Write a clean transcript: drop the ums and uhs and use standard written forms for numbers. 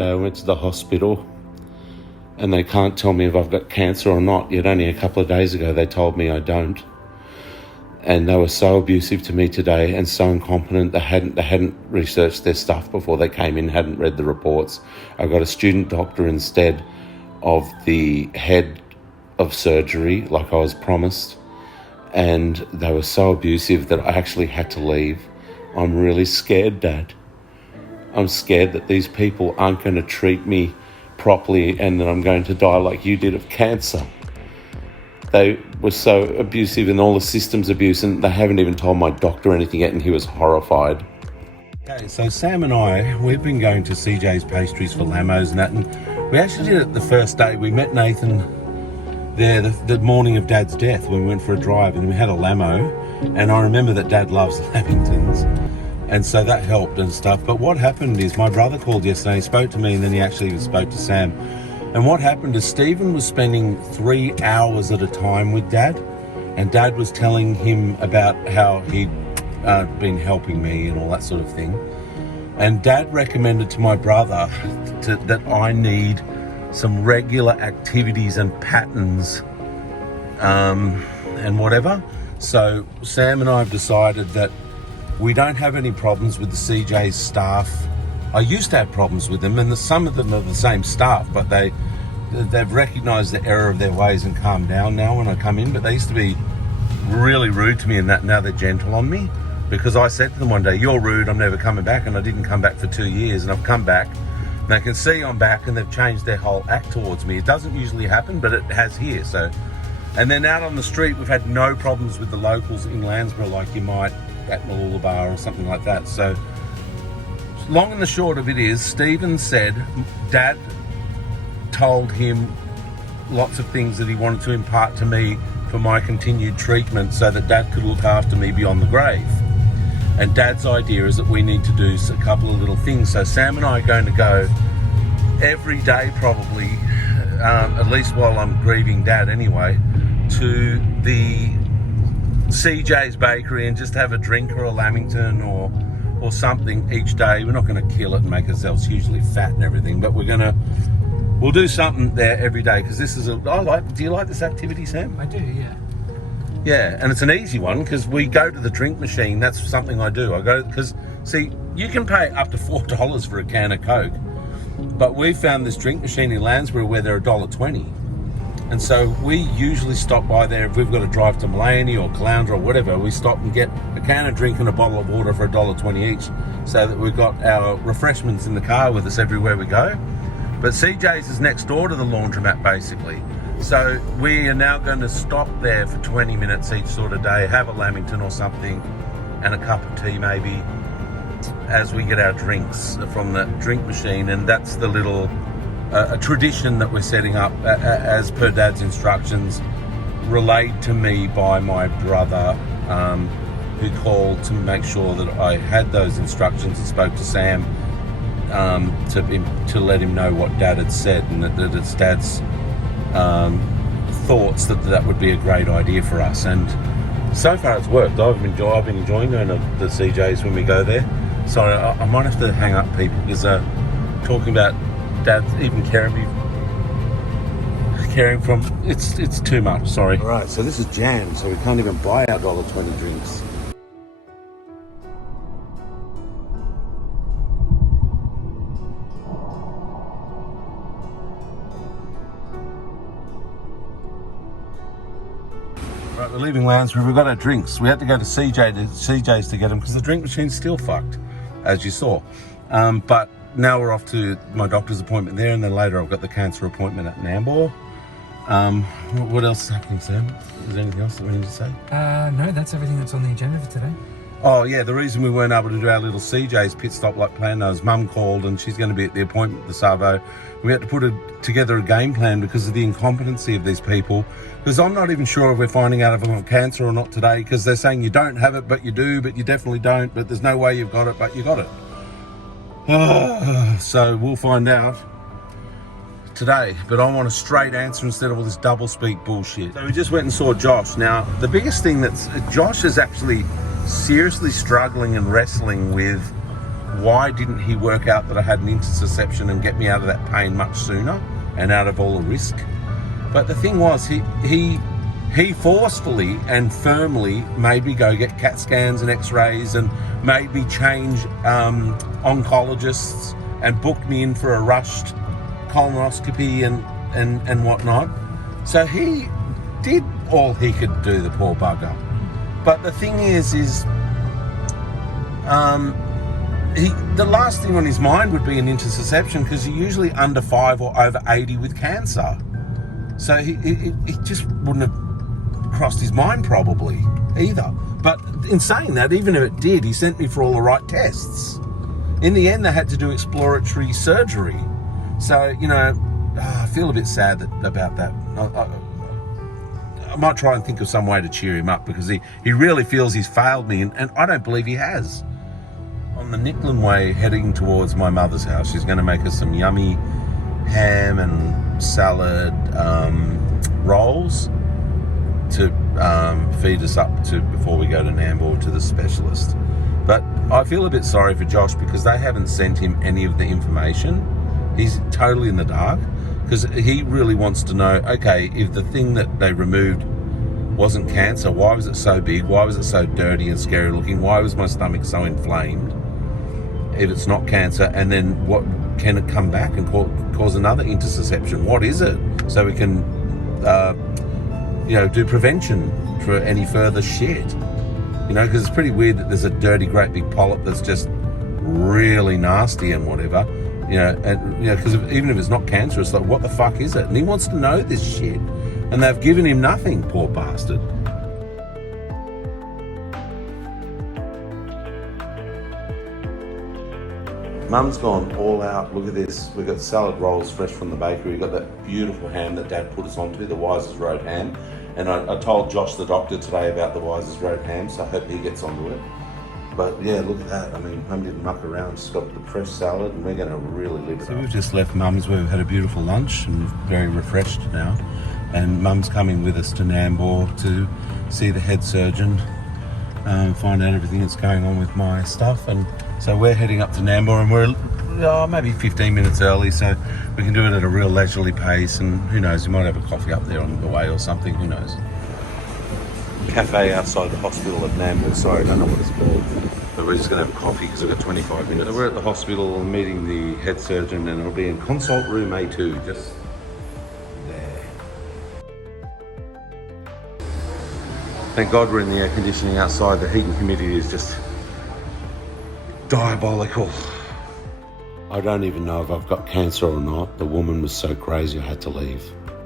today. I went to the hospital and they can't tell me if I've got cancer or not, yet only a couple of days ago they told me I don't. And they were so abusive to me today and so incompetent. They hadn't researched their stuff before they came in, hadn't read the reports. I got a student doctor instead of the head of surgery, like I was promised. And they were so abusive that I actually had to leave. I'm really scared, Dad. I'm scared that these people aren't going to treat me properly and that I'm going to die like you did of cancer. They were so abusive and all the systems abuse, and they haven't even told my doctor anything yet, and he was horrified. Okay, so Sam and I, we've been going to CJ's Pastries for Lamos and that, and we actually did it the first day. We met Nathan there the morning of Dad's death when we went for a drive, and we had a Lamo, and I remember that Dad loves Lamingtons, and so that helped and stuff. But what happened is my brother called yesterday, he spoke to me, and then he actually spoke to Sam. And what happened is Stephen was spending 3 hours at a time with Dad, and Dad was telling him about how he'd been helping me and all that sort of thing. And Dad recommended to my brother that I need some regular activities and patterns and whatever. So Sam and I have decided that we don't have any problems with the CJ's staff. I used to have problems with them, and some of them are the same staff, but they've recognised the error of their ways and calmed down now when I come in. But they used to be really rude to me, and that now they're gentle on me, because I said to them one day, "You're rude, I'm never coming back," and I didn't come back for 2 years, and I've come back. And they can see I'm back, and they've changed their whole act towards me. It doesn't usually happen, but it has here. So, and then out on the street, we've had no problems with the locals in Landsborough like you might at Mooloolaba or something like that. So long and the short of it is, Stephen said Dad told him lots of things that he wanted to impart to me for my continued treatment so that Dad could look after me beyond the grave. And Dad's idea is that we need to do a couple of little things. So Sam and I are going to go every day probably, at least while I'm grieving Dad anyway, to the CJ's Bakery and just have a drink or a Lamington or something each day. We're not going to kill it and make ourselves hugely fat and everything, but we'll do something there every day, because this is do you like this activity, Sam? I do, yeah. Yeah, and it's an easy one because we go to the drink machine. That's something I do. I go, because see, you can pay up to $4 for a can of Coke, but we found this drink machine in Landsborough where they're $1.20. And so we usually stop by there if we've got to drive to Maleny or Caloundra or whatever. We stop and get a can of drink and a bottle of water for $1.20 each, so that we've got our refreshments in the car with us everywhere we go. But CJ's is next door to the laundromat, basically. So we are now going to stop there for 20 minutes each sort of day, have a Lamington or something, and a cup of tea maybe, as we get our drinks from the drink machine. And that's the little a tradition that we're setting up as per Dad's instructions, relayed to me by my brother, who called to make sure that I had those instructions and spoke to Sam to let him know what Dad had said, and that it's Dad's thoughts that would be a great idea for us. And so far it's worked. I've been enjoying going to the CJ's when we go there. So I might have to hang up, people, because talking about Dad even caring from it's too much. Sorry. All right, so this is jam, so we can't even buy our $1.20 drinks. Right, we're leaving Landsborough. We've got our drinks. We had to go to CJ's to get them because the drink machine's still fucked, as you saw. But now we're off to my doctor's appointment there, and then later I've got the cancer appointment at Nambour. What else is happening, Sam? Is there anything else that we need to say? No, that's everything that's on the agenda for today. Oh yeah, the reason we weren't able to do our little CJ's pit stop like planned was Mum called and she's going to be at the appointment, the Savo. We had to put together a game plan because of the incompetency of these people. Because I'm not even sure if we're finding out if I have cancer or not today, because they're saying you don't have it, but you do, but you definitely don't, but there's no way you've got it, but you got it. So we'll find out today, but I want a straight answer instead of all this double speak bullshit. So we just went and saw Josh. Now, the biggest thing Josh is actually seriously struggling and wrestling with why didn't he work out that I had an intussusception and get me out of that pain much sooner and out of all the risk? But the thing was, he forcefully and firmly made me go get CAT scans and x-rays and made me change oncologists and booked me in for a rushed colonoscopy and whatnot. So he did all he could do, the poor bugger. But the thing is the last thing on his mind would be an intussusception, because he's usually under 5 or over 80 with cancer. So he just wouldn't have crossed his mind probably either. But in saying that, even if it did, he sent me for all the right tests. In the end, they had to do exploratory surgery. So, I feel a bit sad about that. I might try and think of some way to cheer him up, because he really feels he's failed me, and I don't believe he has. On the Nicklin Way heading towards my mother's house, she's going to make us some yummy ham and salad rolls to feed us up to before we go to Nambour to the specialist. But I feel a bit sorry for Josh, because they haven't sent him any of the information. He's totally in the dark, because he really wants to know, okay, if the thing that they removed wasn't cancer, why was it so big? Why was it so dirty and scary looking? Why was my stomach so inflamed? If it's not cancer, and then what can it come back and cause another intussusception? What is it? So we can, do prevention for any further shit. Because it's pretty weird that there's a dirty, great big polyp that's just really nasty and whatever. Because even if it's not cancerous, like, what the fuck is it? And he wants to know this shit, and they've given him nothing, poor bastard. Mum's gone all out. Look at this. We've got salad rolls fresh from the bakery. We've got that beautiful ham that Dad put us onto, the Wisers Road ham. And I told Josh, the doctor, today about the Wisers Road ham, so I hope he gets onto it. But yeah, look at that. I mean, Mum didn't muck around. She's got the fresh salad, and we're going to really live it up. So we've just left Mum's. We've had a beautiful lunch and very refreshed now. And Mum's coming with us to Nambour to see the head surgeon, find out everything that's going on with my stuff. And so we're heading up to Nambour, and we're maybe 15 minutes early, so we can do it at a real leisurely pace. And who knows, we might have a coffee up there on the way or something. Who knows? Cafe outside the hospital at Nambour. Sorry, I don't know what it's called. But we're just going to have a coffee because we've got 25 minutes. So we're at the hospital meeting the head surgeon, and it'll be in consult room A2, just there. Thank God we're in the air conditioning outside. The heating committee is just diabolical. I don't even know if I've got cancer or not. The woman was so crazy I had to leave.